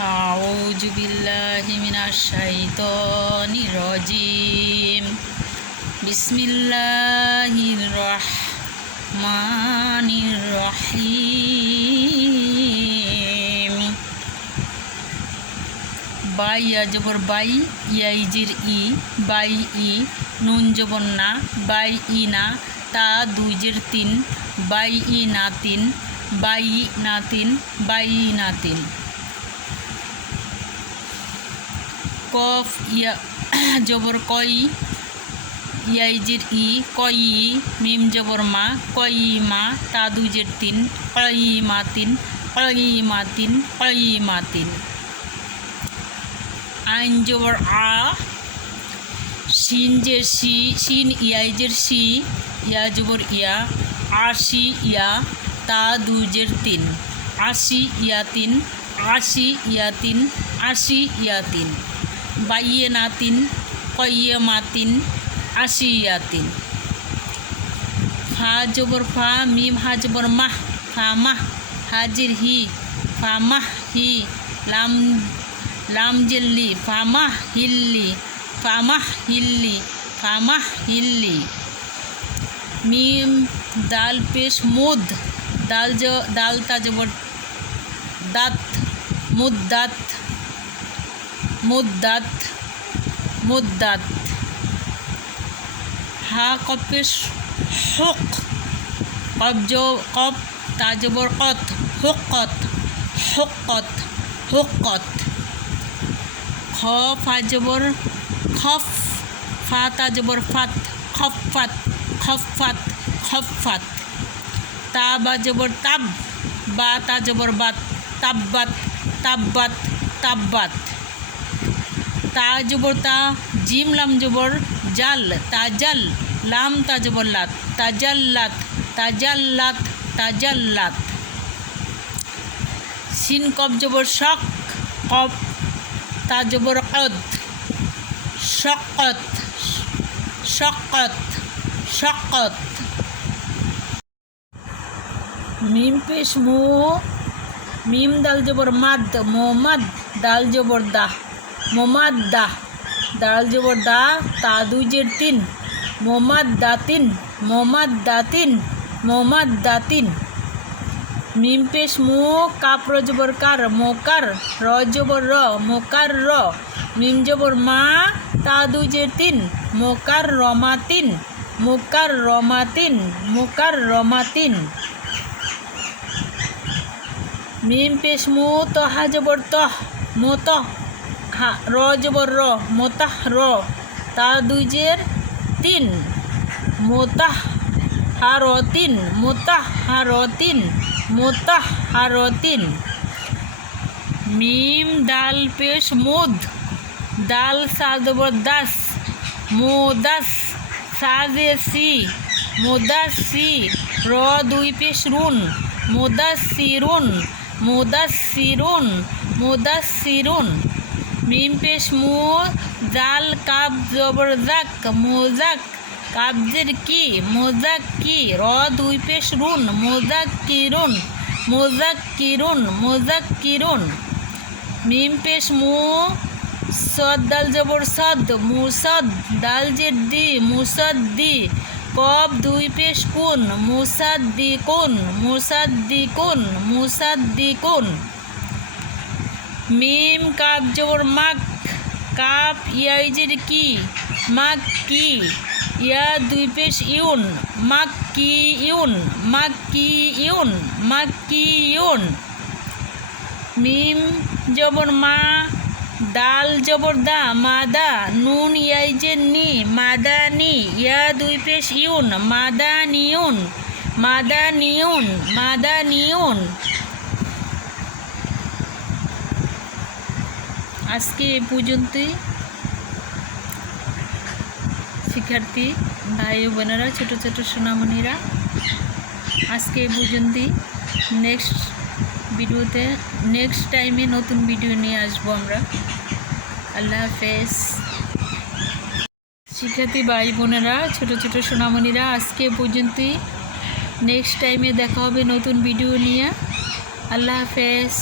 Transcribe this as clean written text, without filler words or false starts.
আউযু বিল্লাহি মিনাশ শাইতানির রাজিম। বিসমিল্লাহির রহমানির রহিম। বাই ইয়া জবর বাই, ইয়া ইজির ই, বাই ই, নুন জবর না, বাই ই না, তা দুই জের তিন, বাই ই না তিন, বাই ই না তিন, বাই ই না তিন। কফ ইয়া জবর কই, ইয়া ইজির ই, কই ই, মিম জবর মা, কই মা, তা দুই জের তিন, কই মা তিন, কই মা তিন, কই মা তিন। আইন জবর আ, শিন জের শি, শিন ইয়া ইজের শি, ইয়া জবর ইয়া, আশি ইয়া, তা দুই জের তিন, আশি ইয়া তিন, আশি ইয়া তিন, আশি ইয়া তিন। বাইয়ে না তিন, কইয়ে মা তিন, আশি ইয়া তিন। ফা জবর ফা, মিম হা জবর মাহ, ফা মাহ, হাজির হি, ফা মাহ হি, লাম লাম জেল্লি, ফা মাহ হিল্লি, ফা মাহ হিল্লি, ফা মাহ হিল্লি। মিম দাল পেশ মুদ, দাল তা জবর দাত, মুদ্দাত, মুদ্দাত, মুদ্দাত। হা কফ পেশ হুক, কফ তা জবর কত, হুক্কত, হুক্কত, হুক্কত। খ ফা জবর খফ, ফা তা জবর ফাত, খফাত, খফাত, খফাত। তা বা জবর তাব, বা তা জবর বাত, তাব্বাত, তাব্বাত, তাব্বাত। তা জবর তা, জিম লাম জবর জাল, তাজাল, লাম তা জবর লাত, তাজাল্লাত, তাজাল্লাত, তাজাল্লাত। সিন কফ জবর শক, কফ তা জবর কদ, শকত, শকত, শকত। মিম পেশ মু, মিম দাল জবর মাদ, মোমাদ, দাল জবর দাহ, মোমাদ দাহ, দাল জবর দা, তা দুই জের তিন, মোমাদ দাতিন, মোমাদ দাতিন, মোমাদ দাতিন। মিম পেশ মু, কাপ র জবর কার, মোকার, র জবর র, মোকার র, মিম জবর মা, তা দুই জের তিন, মোকার রমাতিন, মোকার রমাতিন, মোকার রমাতিন। মিম পেশ মু, তহা জবর তহ, মোতহ, র জবর র, মোতাহ র, তা দুই জের তিন, মোতাহ হারতিন, মোতাহ হারতিন, মোতাহ হারতিন। মিম দাল পেশ মুদ, দাল সা জবর দাস, মোদাস, সা জে সি, মোদাসি, র দুই পেশ রুন, মোদাসিরুন, মোদাসিরুন, মোদাসিরুন। মিম পেশ মু, জাল কাব জবর জাক, মোজাক, কাবজের কি, মোজাক কি, র দুই পেশ রুন, মোজাক কিরুন, মোজাক কিরুন, মোজাক কিরুন। মিম পেশ মু, সদ দাল জবর সদ, মুসদ, দাল জের দি, মুসদ্দি, কব দুই পেশ কুন, মুসাদ্দিকুন, মুসাদ্দিকুন, মুসাদ্দিকুন। মিম কাপ জবর মাক, কাপ ইয়া ইজের কি, মাক কি, ইয়া দুই পেশ ইউন, মাক কি ইউন, মাক কি ইউন, মাক কি ইউন। মিম জবর মা, দাল জবর দা, মাদা, নুন ইয়া ইজের নি, মাদানি, ইয়া দুই পেশ ইউন, মাদানিউন, মাদানিউন, মাদানিউন। আজকে এ পর্যন্তই শিক্ষার্থী ভাই ও বোনেরা, ছোটো ছোটো সোনামণিরা, আজকে এ পর্যন্তই। নেক্সট ভিডিওতে, নেক্সট টাইমে নতুন ভিডিও নিয়ে আসবো আমরা। আল্লাহ হাফেজ। শিক্ষার্থী ভাই বোনেরা, ছোটো ছোটো সোনামণিরা, আজকে এ পর্যন্তই। নেক্সট টাইমে দেখা হবে নতুন ভিডিও নিয়ে। আল্লাহ হাফেজ।